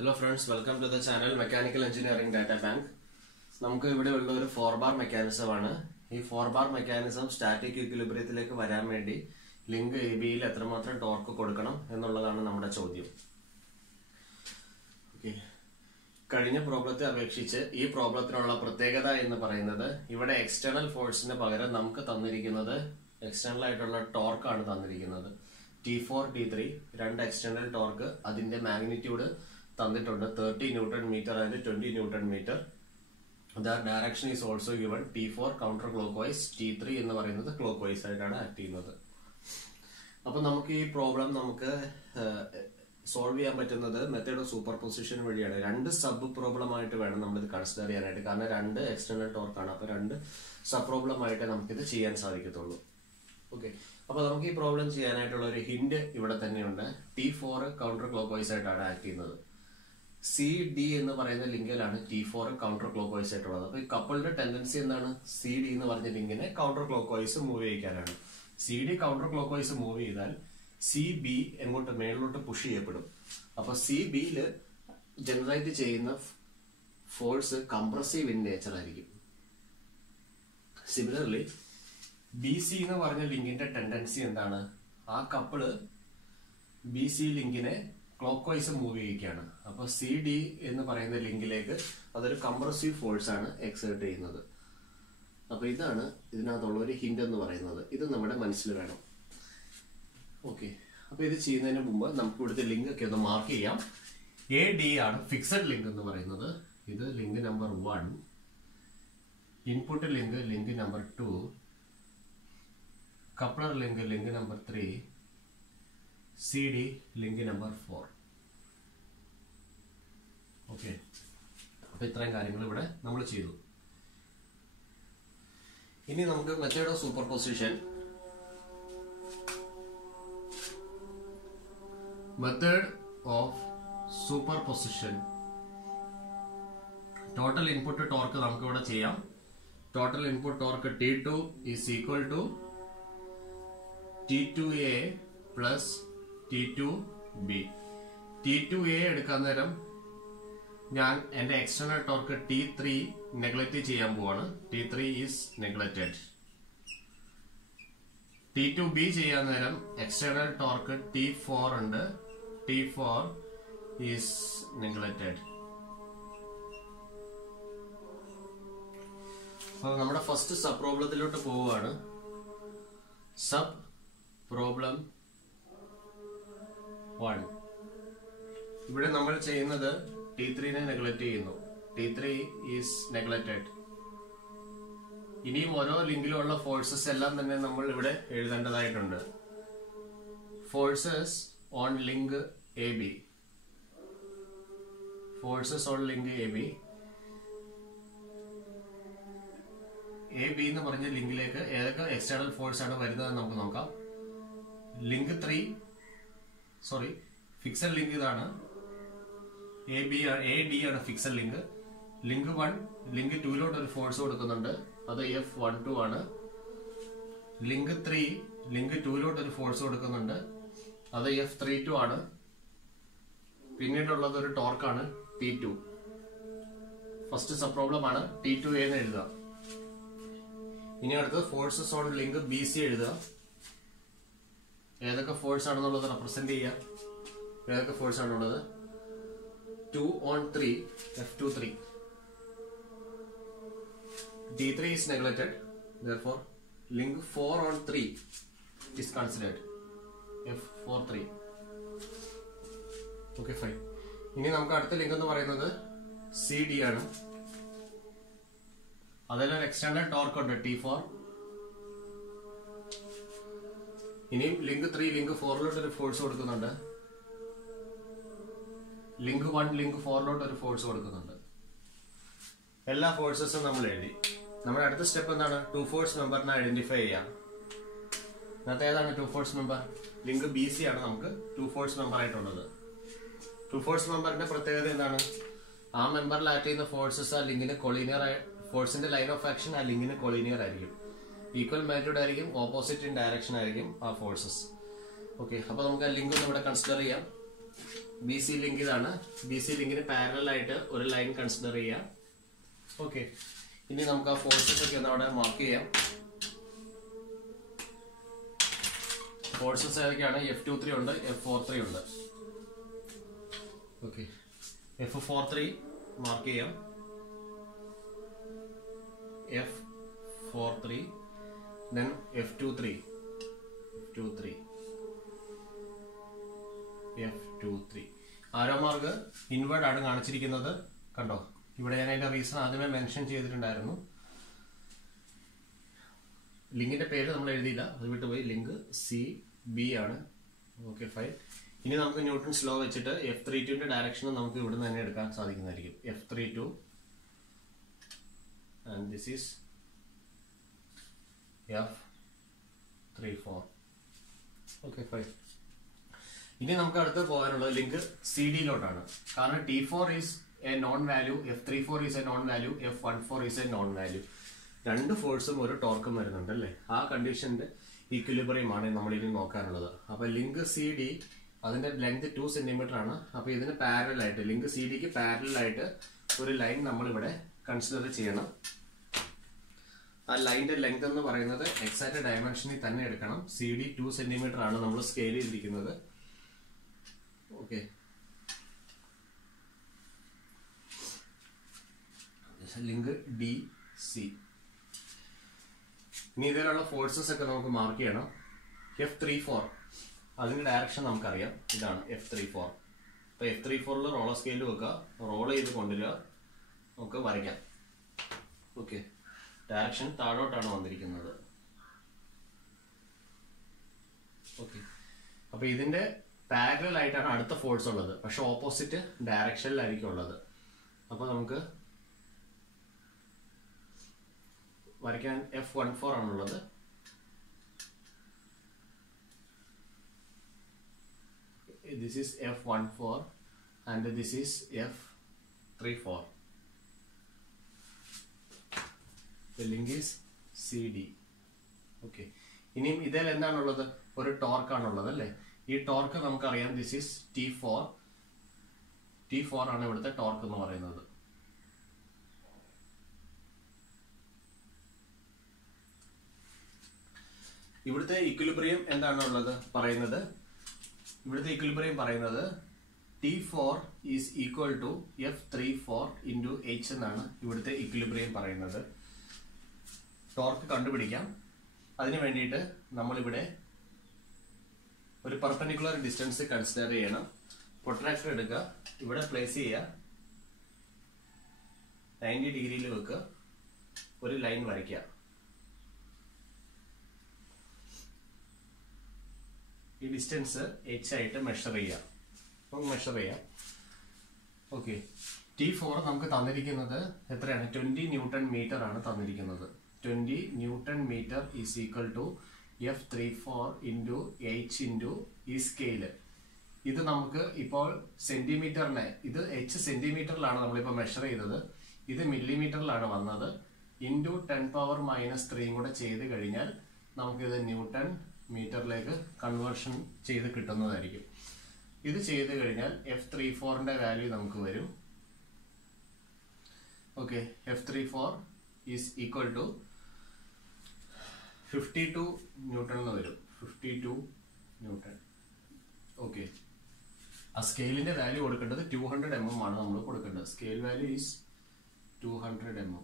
Hello friends, welcome to the channel Mechanical Engineering Data Bank. നമുക്ക് ഇവിടെ ഉള്ള ഒരു 4-bar മെക്കാനിസം ആണ്. ഈ 4-bar മെക്കാനിസം സ്റ്റാറ്റിക് ഇക്വിലിബ്രിയത്തിലേക്ക് വരാൻ വേണ്ടി ലിങ്ക് എബിയിൽ എത്രമാത്രം ടോർക്ക് കൊടുക്കണം എന്നുള്ളതാണ് നമ്മുടെ ചോദ്യം. ഓക്കേ. കഴിഞ്ഞ പ്രോബ്ലത്തെ അപേക്ഷിച്ച് ഈ പ്രോബ്ലത്തിനുള്ള പ്രത്യേകത എന്ന് പറയുന്നത് ഇവിടെ എക്സ്റ്റേണൽ ഫോഴ്സിന് പകരം നമുക്ക് തന്നിരിക്കുന്നത് എക്സ്റ്റേണൽ ആയിട്ടുള്ള ടോർക്ക് ആണ് തന്നിരിക്കുന്നത്. T4 T3 രണ്ട് എക്സ്റ്റേണൽ ടോർക്ക് അതിന്റെ മാഗ്നിറ്റ്യൂഡ് തന്നിട്ടുണ്ട് 30 newton metre and 20 newton metre. The direction is also given. T4 counter clockwise, T3 എന്ന് പറയുന്നത് ക്ലോക്ക് വൈസ് ആയിട്ടാണ് ആക്ട് ചെയ്യുന്നത്. അപ്പൊ നമുക്ക് ഈ പ്രോബ്ലം നമുക്ക് സോൾവ് ചെയ്യാൻ പറ്റുന്നത് മെത്തേഡ് ഓഫ് സൂപ്പർ പൊസിഷൻ വഴിയാണ്. രണ്ട് സബ് പ്രോബ്ലം ആയിട്ട് വേണം നമ്മളിത് കൺസിഡർ ചെയ്യാനായിട്ട്. കാരണം രണ്ട് എക്സ്റ്റേണൽ ടോർക്കാണ്. അപ്പൊ രണ്ട് സബ് പ്രോബ്ലം ആയിട്ട് നമുക്കിത് ചെയ്യാൻ സാധിക്കത്തുള്ളൂ. ഓക്കെ, അപ്പൊ നമുക്ക് ഈ പ്രോബ്ലം ചെയ്യാനായിട്ടുള്ള ഒരു ഹിന്റ് ഇവിടെ തന്നെയുണ്ട്. T4 കൗണ്ടർ ക്ലോക്ക് വൈസ് ആയിട്ടാണ് ആക്ട് ചെയ്യുന്നത്. CD എന്ന് പറയുന്ന ലിങ്കിലാണ് T4 കൗണ്ടർ ക്ലോക്ക് വൈസ് ആയിട്ടുള്ളത്. അപ്പൊ ഈ കപ്പിളിന്റെ ടെൻഡൻസി എന്താണ്? CD എന്ന് പറഞ്ഞ ലിങ്കിനെ കൗണ്ടർ ക്ലോക്ക് വൈസ് മൂവ് ചെയ്യിക്കാനാണ്. CD counter clockwise move ചെയ്താൽ CB എങ്ങോട്ട് മേളിലോട്ട് പുഷ് ചെയ്യപ്പെടും. അപ്പൊ CBയിൽ ജനറേറ്റ് ചെയ്യുന്ന ഫോഴ്സ് കംപ്രസീവ് ഇൻ നേച്ചർ ആയിരിക്കും. സിമിലർലി BC എന്ന് പറഞ്ഞ ലിങ്കിന്റെ ടെൻഡൻസി എന്താണ്? ആ കപ്പിള് BC ലിങ്കിനെ ക്ലോക്ക് വൈസ് മൂവ് ചെയ്യിക്കുകയാണ്. അപ്പൊ CD എന്ന് പറയുന്ന ലിങ്കിലേക്ക് അതൊരു കംപ്രസീവ് ഫോഴ്സ് ആണ് എക്സേർട്ട് ചെയ്യുന്നത്. അപ്പൊ ഇതാണ് ഇതിനകത്തുള്ള ഒരു ഹിന്റ് എന്ന് പറയുന്നത്. ഇത് നമ്മുടെ മനസ്സിൽ വേണം. ഓക്കെ, അപ്പൊ ഇത് ചെയ്യുന്നതിന് മുമ്പ് നമുക്ക് ഇവിടുത്തെ ലിങ്ക് ഒക്കെ ഒന്ന് മാർക്ക് ചെയ്യാം. AD ആണ് ഫിക്സഡ് ലിങ്ക് എന്ന് പറയുന്നത്. ഇത് link number 1, input link number 2, coupler link number 3, CD link number 4. Okay, അപ്പൊ ഇത്രയും കാര്യങ്ങൾ ഇവിടെ നമ്മൾ ചെയ്തു. ഇനി നമുക്ക് method of super position. Method of super position total input torque നമുക്ക് ഇവിടെ ചെയ്യാം. Total input torque T2 is equal to T2A plus T2B. T2A എടുക്കാൻ നേരം ഞാൻ എന്റെ എക്സ്റ്റേണൽ ടോർക്ക് T3 നെഗ്ലക്ട് ചെയ്യാൻ പോവാണ്. T3 is neglected. T2B ചെയ്യാൻ നേരം എക്സ്റ്റേണൽ ടോർക്ക് T4 ഉണ്ട്. T4 is neglected. അപ്പൊ നമ്മുടെ ഫസ്റ്റ് സബ് പ്രോബ്ലത്തിലോട്ട് പോവുകയാണ്. Sub problem 1. ഇവിടെ നമ്മൾ ചെയ്യുന്നത് T3നെ നെഗ്ലക്ട് ചെയ്യുന്നു. T3 is neglected. ഇനിയും ഓരോ ലിങ്കിലുള്ള ഫോഴ്സസ് എല്ലാം തന്നെ നമ്മൾ ഇവിടെ എഴുതേണ്ടതായിട്ടുണ്ട്. Forces on link AB. Forces on link AB. AB എന്ന് പറഞ്ഞ ലിങ്കിലേക്ക് ഏതൊക്കെ എക്സ്റ്റേണൽ ഫോഴ്സ് ആണ് വരുന്നത് നമുക്ക് നോക്കാം. ലിങ്ക് 3 ഫിക്സഡ് ലിങ്ക് ഇതാണ്. AD ആണ് ഫിക്സഡ് ലിങ്ക്. ലിങ്ക് 1 ലിങ്ക് 2 ഒരു ഫോഴ്സ് കൊടുക്കുന്നുണ്ട്. അത് F12 ആണ്. ലിങ്ക് 3 ലിങ്ക് 2 ഒരു ഫോഴ്സ് കൊടുക്കുന്നുണ്ട്. അത് F32 ആണ്. പിന്നീടുള്ളത് ഒരു ടോർക്കാണ് T2. ഫസ്റ്റ് സബ് പ്രോബ്ലം ആണ്. T2A എന്ന് എഴുതുക. ഇനി അടുത്ത് ഫോഴ്സസ് ഓൺ ലിങ്ക് BC എഴുതുക. ഏതൊക്കെ ഫോഴ്സ് ആണെന്നുള്ളത് റെപ്രസെന്റ് ചെയ്യുക. ഏതൊക്കെ ഫോഴ്സ് ആണുള്ളത്? 2 on 3 F23. T3 is neglected. Therefore, link 4 on 3 is considered. F43. Okay, fine. ഇനി നമുക്ക് അടുത്ത ലിങ്ക് എന്ന് പറയുന്നത് CD ആണ്. അതിലൊരു എക്സ്റ്റേണൽ ടോർക്ക് ഉണ്ട് T4. ഇനിയും ലിങ്ക് 3 ലിങ്ക് 4 ഒരു ഫോഴ്സ് കൊടുക്കുന്നുണ്ട്. ലിങ്ക് 1 ലിങ്ക് 4 ഒരു ഫോഴ്സ് കൊടുക്കുന്നുണ്ട്. എല്ലാ ഫോഴ്സസും നമ്മൾ എഴുതി. നമ്മുടെ അടുത്ത സ്റ്റെപ്പ് എന്താണ്? 2 ഫോഴ്സ് മെമ്പറിനെ ഐഡന്റിഫൈ ചെയ്യാം. ഇന്നത്തെ ഏതാണ് 2 ഫോഴ്സ് മെമ്പർ? ലിങ്ക് BC ആണ് നമുക്ക് 2 ഫോഴ്സ് മെമ്പർ ആയിട്ടുള്ളത്. 2 ഫോഴ്സ് മെമ്പറിന്റെ പ്രത്യേകത എന്താണ്? ആ മെമ്പറിൽ ആക്ട് ചെയ്യുന്ന ഫോഴ്സസ് ആ ലിങ്കിന് കൊളീനിയർ ഫോഴ്സിന്റെ ലൈൻ ഓഫ് ആക്ഷൻ ആ ലിങ്കിന് കൊളീനിയർ ആയിരിക്കും. ഈക്വൽ മാഗ്നിറ്റ്യൂഡ് ആയിരിക്കും. ഓപ്പോസിറ്റ് ഇൻ ഡയറക്ഷൻ ആയിരിക്കും ആ ഫോഴ്സസ്. ഓക്കെ, അപ്പൊ നമുക്ക് ആ ലിങ്ക് ഒന്ന് ഇവിടെ കൺസിഡർ ചെയ്യാം. ബി സി ലിങ്ക് ഇതാണ്. ബി സി ലിങ്കിന് പാരലൽ ആയിട്ട് ഒരു ലൈൻ കൺസിഡർ ചെയ്യാം. ഓക്കെ, ഇനി നമുക്ക് ആ ഫോഴ്സസ് ഒക്കെ ഒന്ന് അവിടെ മാർക്ക് ചെയ്യാം. ഫോഴ്സസ് ഏതൊക്കെയാണ്? F23 ഉണ്ട്, F43 ഉണ്ട്. ഓക്കെ, F43 മാർക്ക് ചെയ്യാം. F43, then F23, F23. Arrow mark inward ആണ് കാണിച്ചിരിക്കുന്നത്, കണ്ടോ? ഇവിടെ ഞാൻ അതിന്റെ റീസൺ ആദ്യമേ മെൻഷൻ ചെയ്തിട്ടുണ്ടായിരുന്നു. ലിങ്കിന്റെ പേര് നമ്മൾ എഴുതിയില്ല, അത് വിട്ടുപോയി. ലിങ്ക് CB ആണ്. Okay, fine. ഇനി നമുക്ക് ന്യൂട്ടൺസ് ലോ വെച്ചിട്ട് F32ന്റെ ഡയറക്ഷൻ നമുക്ക് ഇവിടെ നിന്ന് തന്നെ എടുക്കാൻ സാധിക്കുന്നതായിരിക്കും. F32 and this is F34. Okay, fine. ഇനി നമുക്ക് അടുത്ത് പോകാനുള്ളത് ലിങ്ക് CD-ലോട്ടാണ്. കാരണം T4 is A non value, F34 is A non value, F14 is A non value. രണ്ട് ഫോഴ്സും ഒരു ടോർക്കും വരുന്നുണ്ട് അല്ലേ? ആ കണ്ടീഷന്റെ ഈക്വിലിബ്രിയം ആണ് നമ്മൾ ഇനി നോക്കാനുള്ളത്. അപ്പൊ ലിങ്ക് CD അതിന്റെ ലെങ്ത് 2 സെന്റിമീറ്റർ ആണ്. അപ്പൊ ഇതിന് പാരലൽ ആയിട്ട്, ലിങ്ക് CDക്ക് പാരലൽ ആയിട്ട് ഒരു ലൈൻ നമ്മൾ ഇവിടെ കൺസിഡർ ചെയ്യണം. ആ ലൈനിന്റെ ലെങ്ത് എന്ന് പറയുന്നത് എക്സാക്ട് ഡയമെൻഷനിൽ തന്നെ എടുക്കണം. CD 2 സെന്റിമീറ്റർ ആണ് നമ്മൾ സ്കെയിൽ ചെയ്തിരിക്കുന്നത്. Okay, link DC. ഇനി ഇതിലുള്ള ഫോഴ്സസ് ഒക്കെ നമുക്ക് മാർക്ക് ചെയ്യണം. F34 അതിന്റെ ഡയറക്ഷൻ നമുക്കറിയാം, ഇതാണ് F34. അപ്പൊ F34 റോളർ സ്കെയിൽ വെക്കുക, റോൾ ചെയ്ത് കൊണ്ടുവരിക, നമുക്ക് വരയ്ക്കാം. ഓക്കെ, ഡയറക്ഷൻ താഴോട്ടാണ് വന്നിരിക്കുന്നത്. ഓക്കെ, അപ്പൊ ഇതിന്റെ പാരലൽ ആയിട്ടാണ് അടുത്ത ഫോഴ്സ് ഉള്ളത്, പക്ഷെ ഓപ്പോസിറ്റ് ഡയറക്ഷനിലായിരിക്കും ഉള്ളത്. അപ്പൊ നമുക്ക് വരയ്ക്കാൻ F14 ആണുള്ളത്. This is F14 and this is F34. The link is CD. Okay. ഇനിയും ഇതിൽ എന്താണുള്ളത്? ഒരു ടോർക്ക് ആണുള്ളത് അല്ലേ? ഈ ടോർക്ക് നമുക്കറിയാം, ദിസ് ഈസ് T4 ആണ് ഇവിടുത്തെ ടോർക്ക് എന്ന് പറയുന്നത്. ഇവിടുത്തെ ഇക്വിലിബ്രിയം എന്താണുള്ളത് പറയുന്നത്? ഇവിടുത്തെ ഇക്വിലിബ്രിയം പറയുന്നത് T4 is equal to F34 into H എന്നാണ് ഇവിടുത്തെ ഇക്വിലിബ്രിയം പറയുന്നത്. ടോർക്ക് കണ്ടുപിടിക്കാം. അതിനു വേണ്ടിയിട്ട് നമ്മളിവിടെ ഒരു പെർപെൻഡിക്കുലർ ഡിസ്റ്റൻസ് കൺസിഡർ ചെയ്യണം. പ്രൊട്രാക്ടർ എടുക്കുക, ഇവിടെ പ്ലേസ് ചെയ്യുക, 90 ഡിഗ്രിയിൽ വെക്കുക, ഒരു ലൈൻ വരയ്ക്കുക. ഈ ഡിസ്റ്റൻസ് H ആയിട്ട് മെഷർ ചെയ്യാം. ഓക്കെ, T4 നമുക്ക് തന്നിരിക്കുന്നത് എത്രയാണ്? 20 ന്യൂട്ടൺ മീറ്റർ ആണ് തന്നിരിക്കുന്നത്. 20 newton metre is equal to F34 into H into ഈ സ്കെയില്. ഇത് നമുക്ക് ഇപ്പോൾ സെന്റിമീറ്ററിനെ, ഇത് H സെന്റിമീറ്ററിലാണ് നമ്മളിപ്പോൾ മെഷർ ചെയ്തത്, ഇത് മില്ലിമീറ്ററിലാണ് വന്നത്. ഇൻറ്റു 10⁻³ കൂടെ ചെയ്ത് കഴിഞ്ഞാൽ നമുക്കിത് ന്യൂട്ടൺ മീറ്ററിലേക്ക് കൺവേർഷൻ ചെയ്ത് കിട്ടുന്നതായിരിക്കും. ഇത് ചെയ്ത് കഴിഞ്ഞാൽ F34ന്റെ വാല്യൂ നമുക്ക് വരും. Okay, F34 is equal to 52 newton എന്ന് വരും. 52 ന്യൂട്ടൺ. ഓക്കെ, ആ സ്കെയിലിന്റെ വാല്യൂ കൊടുക്കേണ്ടത് 200 mm ആണ് നമ്മൾ കൊടുക്കേണ്ടത്. Scale value is 200 mm.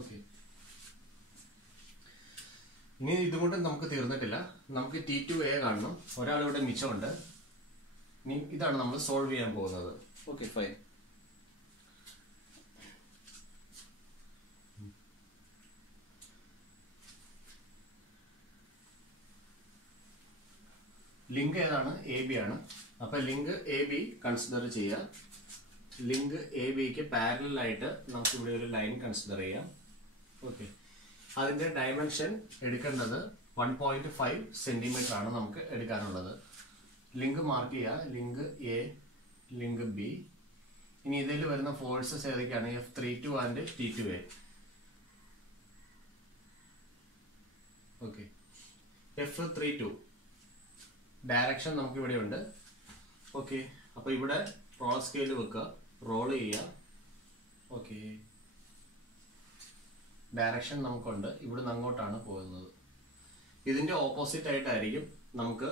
Okay, ഇനി ഇതുകൊണ്ട് നമുക്ക് തീർന്നിട്ടില്ല. നമുക്ക് T2A കാണണം. ഒരാളിവിടെ മിച്ചമുണ്ട്. ഇനി ഇതാണ് നമ്മൾ സോൾവ് ചെയ്യാൻ പോകുന്നത്. Okay, fine. ലിങ്ക് ഏതാണ്? AB ആണ്. അപ്പൊ ലിങ്ക് AB കൺസിഡർ ചെയ്യാം. ലിങ്ക് ABക്ക് പാരലൽ ആയിട്ട് നമുക്ക് ഇവിടെ ഒരു ലൈൻ കൺസിഡർ ചെയ്യാം. ഓക്കെ, അതിന്റെ ഡയമെൻഷൻ എടുക്കേണ്ടത് 1.5 സെന്റിമീറ്റർ ആണ് നമുക്ക് എടുക്കാനുള്ളത്. ലിങ്ക് മാർക്ക് ചെയ്യുക, ലിങ്ക് A, ലിങ്ക് B. ഇനി ഇതിൽ വരുന്ന ഫോഴ്സസ് ഏതൊക്കെയാണ്? F32 and T2A. Okay, F32 direction നമുക്ക് ഇവിടെ ഉണ്ട്. ഓക്കെ, അപ്പോൾ ഇവിടെ റോളർ സ്കെയിൽ വെക്കുക, റോൾ ചെയ്യുക. ഓക്കെ, ഡയറക്ഷൻ നമുക്കുണ്ട്, ഇവിടുന്ന് അങ്ങോട്ടാണ് പോകുന്നത്. ഇതിന്റെ ഓപ്പോസിറ്റ് ആയിട്ടായിരിക്കും നമുക്ക്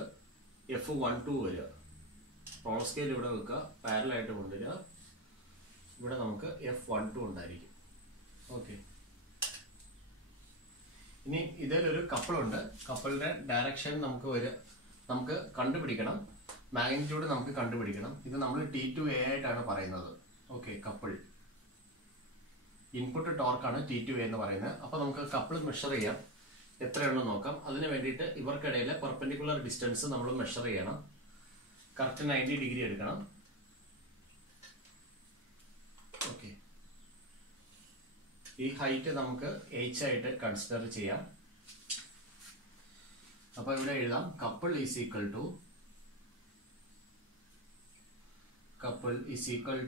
F12 വരിക. റോളർ സ്കെയിൽ ഇവിടെ വെക്കുക, പാരലായിട്ട് കൊണ്ടുവരിക, ഇവിടെ നമുക്ക് F12 ഉണ്ടായിരിക്കും. ഓക്കെ, ഇനി ഇതിലൊരു കപ്പിളുണ്ട്. കപ്പിളിന്റെ ഡയറക്ഷൻ നമുക്ക് കണ്ടുപിടിക്കണം, മാഗ്നിറ്റ്യൂഡ് നമുക്ക് കണ്ടുപിടിക്കണം. ഇത് നമ്മൾ T2A ആയിട്ടാണ് പറയുന്നത്. ഓക്കെ, കപ്പിൾ ഇൻപുട്ട് ടോർക്കാണ് T2A എന്ന് പറയുന്നത്. അപ്പൊ നമുക്ക് കപ്പിൾ മെഷർ ചെയ്യാം, എത്രയാണെന്ന് നോക്കാം. അതിന് വേണ്ടിയിട്ട് ഇവർക്കിടയിലെ പെർപെൻഡിക്കുലർ ഡിസ്റ്റൻസ് നമ്മൾ മെഷർ ചെയ്യണം. കറക്റ്റ് 90 ഡിഗ്രി എടുക്കണം. ഓക്കെ, ഈ ഹൈറ്റ് നമുക്ക് h ആയിട്ട് കൺസിഡർ ചെയ്യാം. അപ്പൊ ഇവിടെ എഴുതാം couple is equal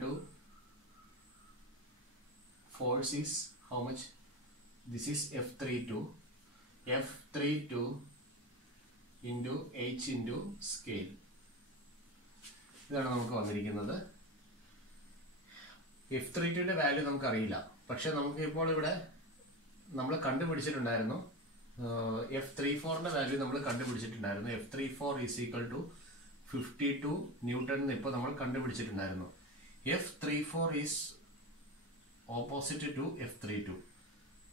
to force is how much? This is F32 into h into scale. ഇതാണ് നമുക്ക് വന്നിരിക്കുന്നത്. F32ന്റെ വാല്യൂ നമുക്ക് അറിയില്ല, പക്ഷെ നമുക്ക് ഇപ്പോൾ ഇവിടെ നമ്മൾ കണ്ടുപിടിച്ചിട്ടുണ്ടായിരുന്നു. F34ന്റെ വാല്യൂ നമ്മൾ കണ്ടുപിടിച്ചിട്ടുണ്ടായിരുന്നു. F34 is equal to 52 newton എന്ന് ഇപ്പോൾ നമ്മൾ കണ്ടുപിടിച്ചിട്ടുണ്ടായിരുന്നു. F34 is opposite to F32.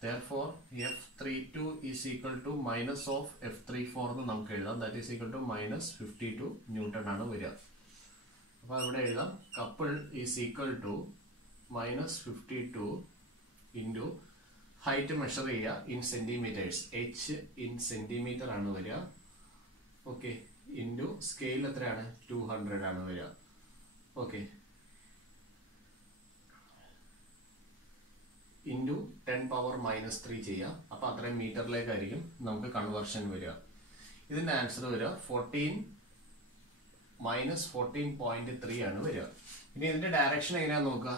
Therefore, F32 is equal to minus of F34 എന്ന് നമുക്ക് എഴുതാം. That is equal to minus 52 newton ആണ് വരിക. അപ്പോൾ ഇവിടെ എഴുതാം couple is equal to minus 52 into height measure ചെയ്യുക in centimeters, h in centimeter ആണ് വരിക. ഓക്കെ, into scale എത്രയാണ്? 200 ആണ് വരിക. ഓക്കെ, into 10 power minus 3 ചെയ്യാം. അപ്പൊ അത്രയും മീറ്ററിലേക്കായിരിക്കും നമുക്ക് കൺവേർഷൻ വരിക. ഇതിന്റെ ആൻസർ വരിക 14 minus 14.3 ആണ് വരിക. ഇനി ഇതിന്റെ ഡയറക്ഷൻ എങ്ങനെയാന്ന് നോക്കുക.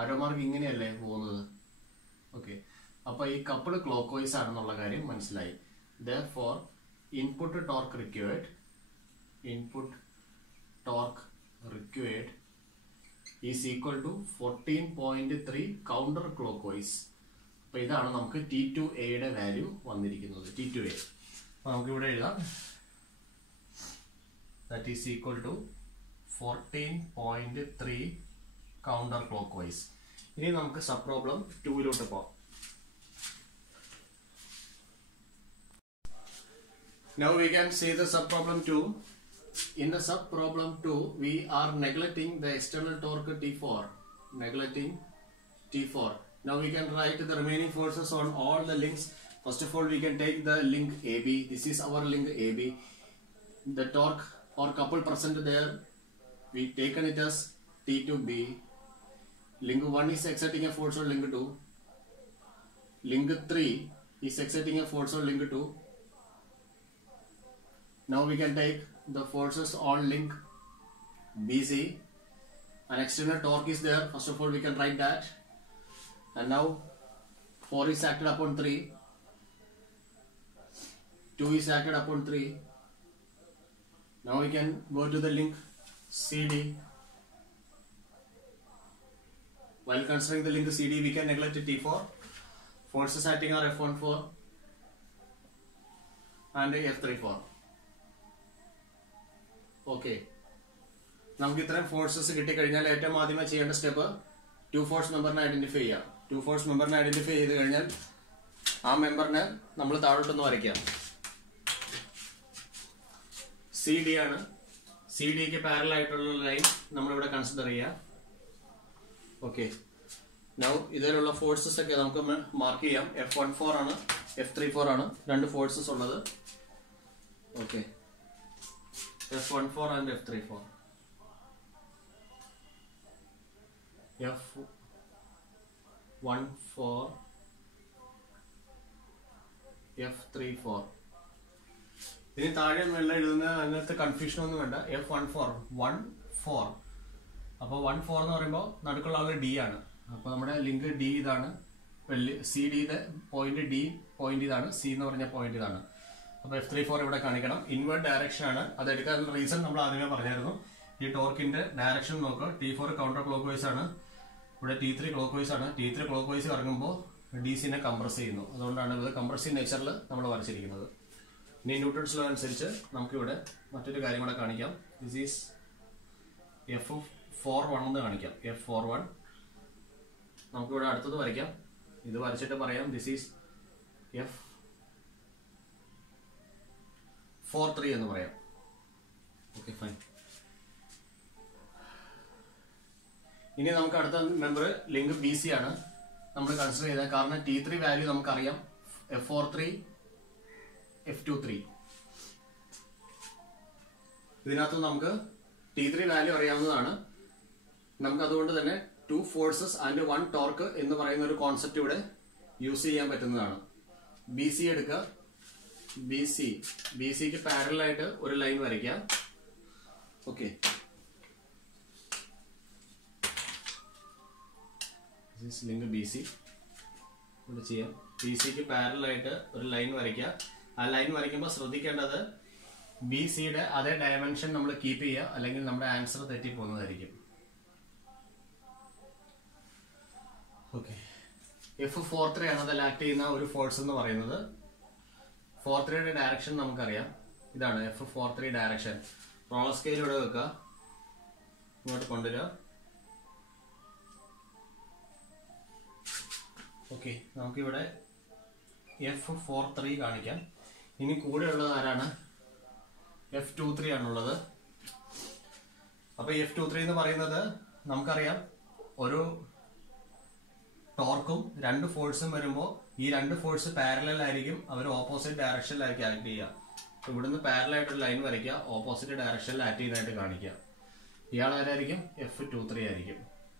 ആരോമാർക്ക് ഇങ്ങനെയല്ലേ പോകുന്നത്. ഓക്കെ, അപ്പൊ ഈ കപ്പിൾ ക്ലോക്ക് വൈസ് ആണെന്നുള്ള കാര്യം മനസ്സിലായി. Therefore, input torque required is equal to 14.3 counter clockwise. അപ്പൊ ഇതാണ് നമുക്ക് T2A യുടെ വാല്യൂ വന്നിരിക്കുന്നത്. T2A നമുക്ക് ഇവിടെ എഴുതാം, that is equal to 14.3 counter clockwise. ഇനി നമുക്ക് സബ് പ്രോബ്ലം 2 പോകാം. Now we can see the sub problem 2. In the sub problem 2, we are neglecting the external torque T4. Now we can write the remaining forces on all the links. First of all, we can take the link AB. This is our link AB. The torque or couple present there, we taken it as T2B. Link 1 is exerting a force on link 2. Link 3 is exerting a force on link 2. Now we can take the forces on link BC. An external torque is there. First of all, we can write that. And now 4 is acted upon 3. 2 is acted upon 3. Now we can go to the link CD. While considering the link CD, we can neglect T4. Forces acting are F14 and F34. Okay, നമുക്ക് ഇത്രയും forces കിട്ടിക്കഴിഞ്ഞാൽ ഏറ്റവും ആദ്യമേ ചെയ്യേണ്ട step 2 force മെമ്പറിനെ identify ചെയ്യാം. 2 force മെമ്പറിനെ identify ചെയ്ത് കഴിഞ്ഞാൽ ആ മെമ്പറിനെ നമ്മൾ താഴോട്ടൊന്ന് വരയ്ക്കാം. CD ആണ്. CD-ക്ക് പാരലൽ ആയിട്ടുള്ള ലൈൻ നമ്മളിവിടെ കൺസിഡർ ചെയ്യാം. ഓക്കെ, നൗ ഇതിലുള്ള ഫോഴ്സസ് ഒക്കെ നമുക്ക് മാർക്ക് ചെയ്യാം. F14 ആണ്, F34 ആണ്, രണ്ട് ഫോഴ്സസ് ഉള്ളത്. Okay, F14 and F34. F14, F34. ഇനി താഴെ വെള്ളം എഴുതുന്ന അതിനകത്ത് കൺഫ്യൂഷൻ ഒന്നും വേണ്ട. F14 അപ്പൊ 14 എന്ന് പറയുമ്പോൾ നടുക്കുള്ള ആള് D ആണ്. അപ്പൊ നമ്മുടെ ലിങ്ക് D ഇതാണ്. CD-യുടെ പോയിന്റ് D പോയിന്റ് ഇതാണ്, C എന്ന് പറഞ്ഞ പോയിന്റ് ഇതാണ്. അപ്പൊ F34 ഇവിടെ കാണിക്കണം. ഇൻവേർട്ട് ഡയറക്ഷൻ ആണ്. അത് എടുക്കാനുള്ള റീസൺ നമ്മൾ ആദ്യമേ പറഞ്ഞായിരുന്നു. ഈ ടോർക്കിന്റെ ഡയറക്ഷൻ നോക്കുക. T4 കൗണ്ടർ ക്ലോക്ക് വൈസ് ആണ്, ഇവിടെ T3 ക്ലോക്ക് വൈസ് ആണ്. T3 ക്ലോക്ക് വൈസ് ഇറങ്ങുമ്പോൾ DC-നെ കംപ്രസ് ചെയ്യുന്നു. അതുകൊണ്ടാണ് ഇത് കംപ്രസീവ് നേച്ചറിൽ നമ്മൾ വരച്ചിരിക്കുന്നത്. ഇനി ന്യൂട്ടൺസ് ലോ അനുസരിച്ച് നമുക്കിവിടെ മറ്റൊരു കാര്യം കൂടെ കാണിക്കാം. ദിസ് ഈസ് F41 എന്ന് കാണിക്കാം. F41 നമുക്കിവിടെ അടുത്തത് വരയ്ക്കാം. ഇത് വരച്ചിട്ട് പറയാം ദിസ് ഈസ് F43 എന്ന് പറയാം. Okay, fine. ഇനി നമുക്ക് അടുത്ത മെമ്പർ ലിങ്ക് BC ആണ് നമ്മൾ കൺസിഡർ ചെയ്തത്. കാരണം T3 വാല്യൂ നമുക്കറിയാം, F43 F23. ഇതിനകത്ത് നമുക്ക് T3 വാല്യൂ അറിയാവുന്നതാണ്. നമുക്ക് അതുകൊണ്ട് തന്നെ 2 ഫോഴ്സസ് ആൻഡ് 1 ടോർക്ക് എന്ന് പറയുന്ന ഒരു കോൺസെപ്റ്റ് ഇവിടെ യൂസ് ചെയ്യാൻ പറ്റുന്നതാണ്. BC എടുക്കുക. BCക്ക് പാരലൽ ആയിട്ട് ഒരു ലൈൻ വരയ്ക്കാം. ഓക്കെ, ലിങ്ക് BC ഇവിടെ ചെയ്യാം. BCക്ക് പാരലൽ ആയിട്ട് ഒരു ലൈൻ വരയ്ക്കാം. ആ ലൈൻ വരയ്ക്കുമ്പോൾ ശ്രദ്ധിക്കേണ്ടത് BCയുടെ അതേ ഡയമെൻഷൻ നമ്മൾ കീപ്പ് ചെയ്യുക, അല്ലെങ്കിൽ നമ്മുടെ ആൻസർ തെറ്റിപ്പോകുന്നതായിരിക്കും. ഓക്കെ, F43 ആണ് അതിൽ ആക്ട് ചെയ്യുന്ന ഒരു ഫോഴ്സ് എന്ന് പറയുന്നത്. 43യുടെ ഡയറക്ഷൻ നമുക്കറിയാം, ഇതാണ് F43 ഡയറക്ഷൻ. റോളർ സ്കെയിൽ ഇവിടെ വെക്കുക, ഇങ്ങോട്ട് കൊണ്ടുവരിക. ഓക്കെ, നമുക്കിവിടെ F43 കാണിക്കാം. ഇനി കൂടെ ഉള്ളത് ആരാണ്? F23 ആണുള്ളത്. അപ്പൊ F23 എന്ന് പറയുന്നത് നമുക്കറിയാം, ഒരു ടോർക്കും 2 ഫോഴ്സും വരുമ്പോൾ ഈ 2 ഫോഴ്സ് പാരലൽ ആയിരിക്കും, അവർ ഓപ്പോസിറ്റ് ഡയറക്ഷനിലായിരിക്കും ആക്ട് ചെയ്യുക. ഇവിടുന്ന് പാരലൽ ആയിട്ടൊരു ലൈൻ വരയ്ക്കുക, ഓപ്പോസിറ്റ് ഡയറക്ഷനിൽ ആക്ട് ചെയ്യുന്നതായിട്ട് കാണിക്കുക. ഇയാൾ ആരായിരിക്കും? F23 ആയിരിക്കും.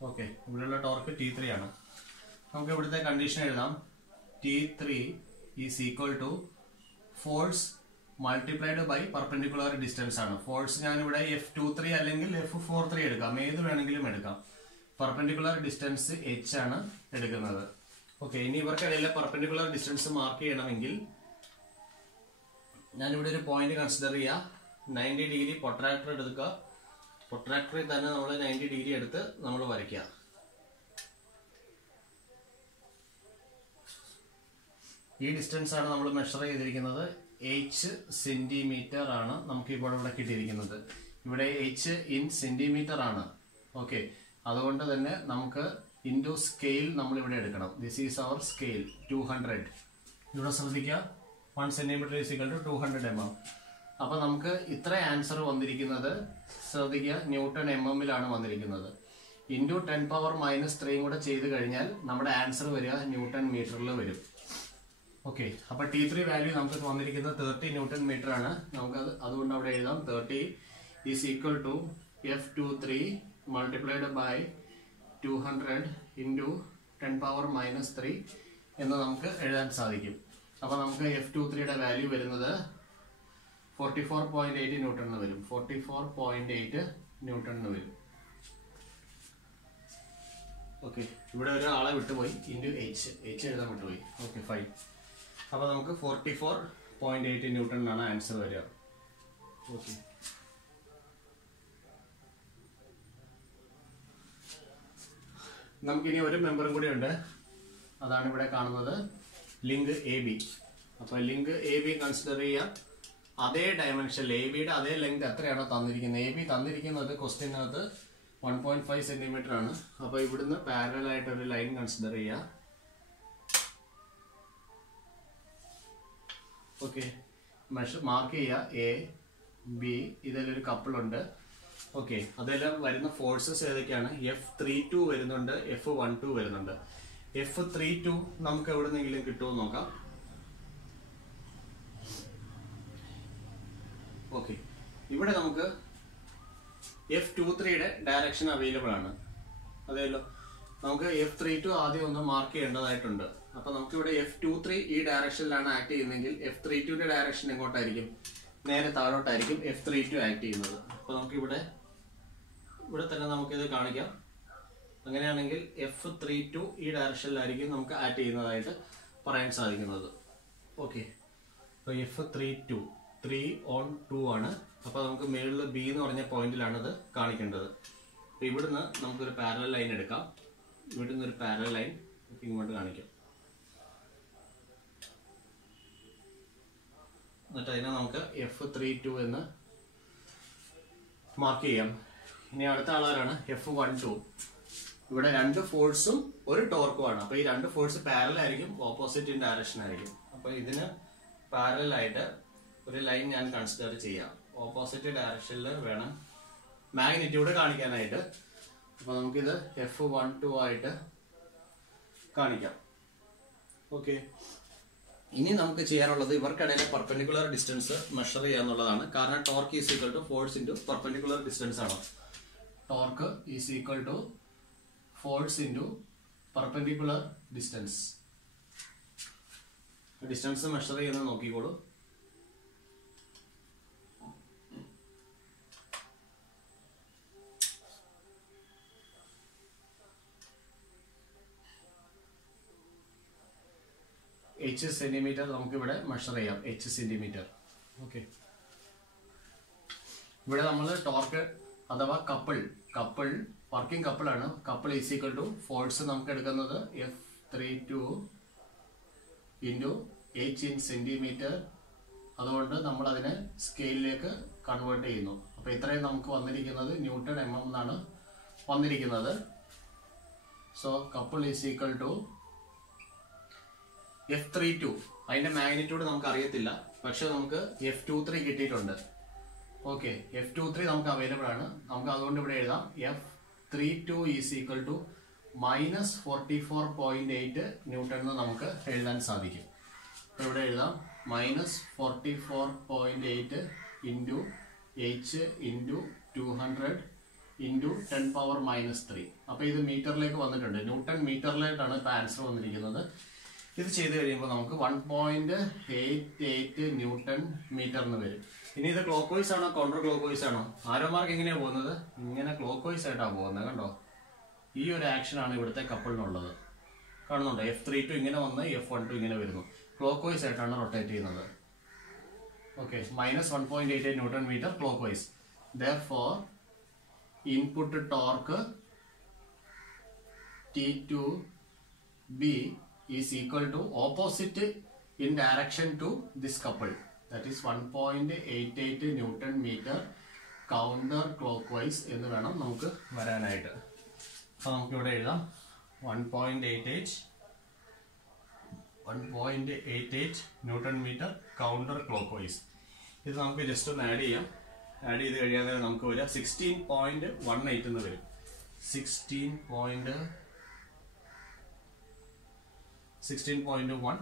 ഓക്കെ, ഇവിടെയുള്ള ടോർക്ക് T3 ആണ്. നമുക്ക് ഇവിടുത്തെ കണ്ടീഷൻ എഴുതാം. T3 is equal to force multiplied by perpendicular distance ആണ്. ഫോഴ്സ് ഞാനിവിടെ F23 അല്ലെങ്കിൽ F43 എടുക്കാം, ഏത് വേണമെങ്കിലും എടുക്കാം. പെർപെൻഡിക്കുലർ ഡിസ്റ്റൻസ് h ആണ് എടുക്കുന്നത്. ഓക്കെ, ഇനി ഇവർക്കിടയിലെ പെർപെൻഡിക്കുലർ ഡിസ്റ്റൻസ് മാർക്ക് ചെയ്യണമെങ്കിൽ ഞാനിവിടെ ഒരു പോയിന്റ് കൺസിഡർ ചെയ്യുക. 90 ഡിഗ്രി പ്രൊട്രാക്ടർ എടുക്കുക. പ്രൊട്രാക്ടറിൽ തന്നെ നമ്മൾ 90 ഡിഗ്രി എടുത്ത് നമ്മൾ വരയ്ക്കുക. ഈ ഡിസ്റ്റൻസ് ആണ് നമ്മൾ മെഷർ ചെയ്തിരിക്കുന്നത്. h സെന്റിമീറ്റർ ആണ് നമുക്ക് ഇപ്പോൾ ഇവിടെ കിട്ടിയിരിക്കുന്നത്. ഇവിടെ h ഇൻ സെന്റിമീറ്റർ ആണ്. ഓക്കെ, അതുകൊണ്ട് തന്നെ നമുക്ക് ഇൻറ്റു സ്കെയിൽ നമ്മൾ ഇവിടെ എടുക്കണം. This is our scale 200. ഇവിടെ ശ്രദ്ധിക്കുക, 1 centimetre is equal to 200 mm. അപ്പൊ നമുക്ക് ഇത്ര ആൻസർ വന്നിരിക്കുന്നത്, ശ്രദ്ധിക്കുക, ന്യൂട്ടൺ mm-ലാണ് വന്നിരിക്കുന്നത്. ഇൻറ്റു 10⁻³ കൂടെ ചെയ്ത് കഴിഞ്ഞാൽ നമ്മുടെ ആൻസർ വരിക ന്യൂട്ടൺ മീറ്ററിൽ വരും. ഓക്കെ, അപ്പൊ T3 വാല്യൂ നമുക്ക് വന്നിരിക്കുന്നത് 30 ന്യൂട്ടൺ മീറ്റർ ആണ്. നമുക്കത് അതുകൊണ്ട് അവിടെ എഴുതാം 30 is equal to F23 multiplied by 200 into 10⁻³ എന്ന് നമുക്ക് എഴുതാൻ സാധിക്കും. അപ്പൊ നമുക്ക് F23യുടെ വാല്യൂ വരുന്നത് 44.8 ന്യൂട്ടൺ വരും. 44.8 ന്യൂട്ടൺ വരും. ഓക്കെ, ഇവിടെ ഒരു ആളെ വിട്ടുപോയി, ഇൻറ്റു h എഴുതാൻ വിട്ടുപോയി. Okay, fine. അപ്പൊ നമുക്ക് 44.8 ന്യൂട്ടണിനാണ് ആൻസർ വരിക. ഓക്കെ, നമുക്കിനി ഒരു മെമ്പറും കൂടി ഉണ്ട്, അതാണ് ഇവിടെ കാണുന്നത്, ലിങ്ക് AB. അപ്പൊ ലിങ്ക് AB കൺസിഡർ ചെയ്യുക. അതേ ഡയമെൻഷൻ ABയുടെ അതേ ലെങ്ത് എത്രയാണോ തന്നിരിക്കുന്നത്, AB തന്നിരിക്കുന്നത് ക്വസ്റ്റ്യനകത്ത് 1.5 സെന്റിമീറ്റർ ആണ്. അപ്പൊ ഇവിടുന്ന് പാരലൽ ആയിട്ട് ഒരു ലൈൻ കൺസിഡർ ചെയ്യുക. ഓക്കെ, മാർക്ക് ചെയ്യുക A B. ഇതിലൊരു കപ്പിൾ ഉണ്ട്. ഓക്കെ, അതെല്ലാം വരുന്ന ഫോഴ്സസ് ഏതൊക്കെയാണ്? F32 വരുന്നുണ്ട്, F12 വരുന്നുണ്ട്. F32 നമുക്ക് എവിടെന്നെങ്കിലും കിട്ടുമോ നോക്കാം. ഓക്കെ, ഇവിടെ നമുക്ക് F23യുടെ ഡയറക്ഷൻ അവൈലബിൾ ആണ്. അതെയല്ലോ, നമുക്ക് F32 ആദ്യം ഒന്ന് മാർക്ക് ചെയ്യേണ്ടതായിട്ടുണ്ട്. അപ്പൊ നമുക്ക് ഇവിടെ F23 ഈ ഡയറക്ഷനിലാണ് ആക്ട് ചെയ്യുന്നതെങ്കിൽ F32യുടെ ഡയറക്ഷൻ എങ്ങോട്ടായിരിക്കും? നേരെ താഴോട്ടായിരിക്കും F32 ആക്ട് ചെയ്യുന്നത്. അപ്പൊ നമുക്ക് ഇവിടെ തന്നെ നമുക്കിത് കാണിക്കാം. അങ്ങനെയാണെങ്കിൽ F32 ഈ ഡയറക്ഷനിലായിരിക്കും നമുക്ക് ആക്ട് ചെയ്യുന്നതായിട്ട് പറയാൻ സാധിക്കുന്നത്. ഓക്കെ, അപ്പോൾ F32 3 on 2 ആണ്. അപ്പോൾ നമുക്ക് മേളിൽ ബി എന്ന് പറഞ്ഞ പോയിന്റിലാണ് ഇത് കാണിക്കേണ്ടത്. അപ്പോൾ ഇവിടുന്ന് നമുക്കൊരു പാരലൽ ലൈൻ എടുക്കാം. ഇവിടുന്ന് ഒരു പാരലൽ ലൈൻ ഇങ്ങോട്ട് കാണിക്കാം. എന്നിട്ട് അതിനെ നമുക്ക് F32 എന്ന് മാർക്ക് ചെയ്യാം. ഇനി അടുത്ത ആളാരാണ് F12. ഇവിടെ രണ്ട് ഫോഴ്സും ഒരു ടോർക്കുമാണ്. അപ്പോൾ ഈ രണ്ട് ഫോഴ്സ് പാരലൽ ആയിരിക്കും, ഓപ്പോസിറ്റ് ഇൻ ഡയറക്ഷൻ ആയിരിക്കും. അപ്പോൾ ഇതിന് പാരലൽ ആയിട്ട് ഒരു ലൈൻ ഞാൻ കൺസിഡർ ചെയ്യാം. ഓപ്പോസിറ്റ് ഡയറക്ഷനിൽ വേണം മാഗ്നിറ്റ്യൂഡ് കാണിക്കാനായിട്ട്. അപ്പോൾ നമുക്കിത് F12 ആയിട്ട് കാണിക്കാം. ഓക്കെ, ഇനി നമുക്ക് ചെയ്യാനുള്ളത് ഇവർക്കിടയിലെ പെർപെൻഡിക്കുലർ ഡിസ്റ്റൻസ് മെഷർ ചെയ്യാന്നുള്ളതാണ്. കാരണം torque is equal to force into perpendicular distance ആണ്. Torque is equal to force into perpendicular distance. Distance measure ചെയ്യുന്നത് നോക്കിക്കോളൂ. H സെന്റിമീറ്റർ നമുക്ക് ഇവിടെ മെഷർ ചെയ്യാം. H centimetre. ഓക്കെ, ഇവിടെ നമ്മൾ ടോർക്ക് അഥവാ കപ്പിൾ വർക്കിംഗ് കപ്പിളാണ്. Couple is equal to force നമുക്ക് എടുക്കുന്നത് F32 into H in centimetre. അതുകൊണ്ട് നമ്മൾ അതിനെ സ്കെയിലിലേക്ക് കൺവേർട്ട് ചെയ്യുന്നു. അപ്പോൾ ഇത്രയും നമുക്ക് വന്നിരിക്കുന്നത് ന്യൂട്ടൺ mm എന്നാണ് വന്നിരിക്കുന്നത്. So couple is equal to F32. അതിന്റെ മാഗ്നിറ്റ്യൂഡ് നമുക്ക് അറിയത്തില്ല, പക്ഷെ നമുക്ക് F23 കിട്ടിയിട്ടുണ്ട്. ഓക്കെ, F23 നമുക്ക് അവൈലബിൾ ആണ്. നമുക്ക് അതുകൊണ്ട് ഇവിടെ എഴുതാം F32 is equal to -44.8 newton എന്ന് നമുക്ക് എഴുതാൻ സാധിക്കും. അപ്പോൾ ഇവിടെ എഴുതാം -44.8 ഇൻറ്റു H ഇൻറ്റു 200 ഇൻറ്റു 10⁻³ അപ്പോൾ ഇത് മീറ്ററിലേക്ക് വന്നിട്ടുണ്ട്. ന്യൂട്ടൺ മീറ്ററിലേക്കാണ് ഇപ്പോൾ ആൻസർ വന്നിരിക്കുന്നത്. ഇത് ചെയ്ത് കഴിയുമ്പോൾ നമുക്ക് 1.88 ന്യൂട്ടൺ മീറ്റർ എന്ന് വരും. ഇനി ഇത് ക്ലോക്ക് വൈസ് ആണോ കൗണ്ടർ ക്ലോക്ക് വൈസ് ആണോ? ആരോ മാർക്ക് എങ്ങനെയാണ് പോകുന്നത്? ഇങ്ങനെ ക്ലോക്ക് വൈസ് ആയിട്ടാണ് പോകുന്നത്. കണ്ടോ, ഈ ഒരു ആക്ഷൻ ആണ് ഇവിടുത്തെ കപ്പിളിനുള്ളത്. കാണുന്നുണ്ടോ? F32 ഇങ്ങനെ വന്ന് F12 ഇങ്ങനെ വരുന്നു. ക്ലോക്ക് വൈസ് ആയിട്ടാണ് റൊട്ടേറ്റ് ചെയ്യുന്നത്. Okay, -1.88 newton metre clockwise. Therefore, input torque T2B is equal to opposite in direction to this couple, that is 1.88 Newton meter counter clockwise എന്ന് വേണം നമുക്ക് വരാനായിട്ട്. അപ്പോൾ നമുക്ക് ഇവിടെ എഴുതാം 1.88 newton metre counter clockwise. ഇത് നമുക്ക് ജസ്റ്റ് ഒന്ന് ആഡ് ചെയ്യാം. ആഡ് ചെയ്ത് കഴിയാതെ നമുക്ക് വരിക 16.18 എന്ന് വരും. 16.1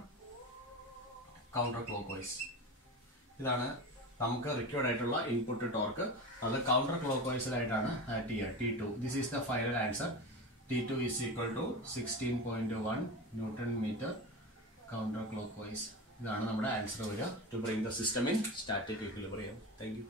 കൗണ്ടർ ക്ലോക്ക് വൈസ്. ഇതാണ് നമുക്ക് റിക്വയർഡ് ആയിട്ടുള്ള ഇൻപുട്ട് ടോർക്ക്. അത് കൗണ്ടർ ക്ലോക്ക് വൈസിലായിട്ടാണ് ആഡ് ചെയ്യുക. T2. This is the final answer. T2 is equal to 16.1 newton metre counter clockwise. ഇതാണ് നമ്മുടെ ആൻസർ വരിക. To bring the system in static equilibrium. Thank U.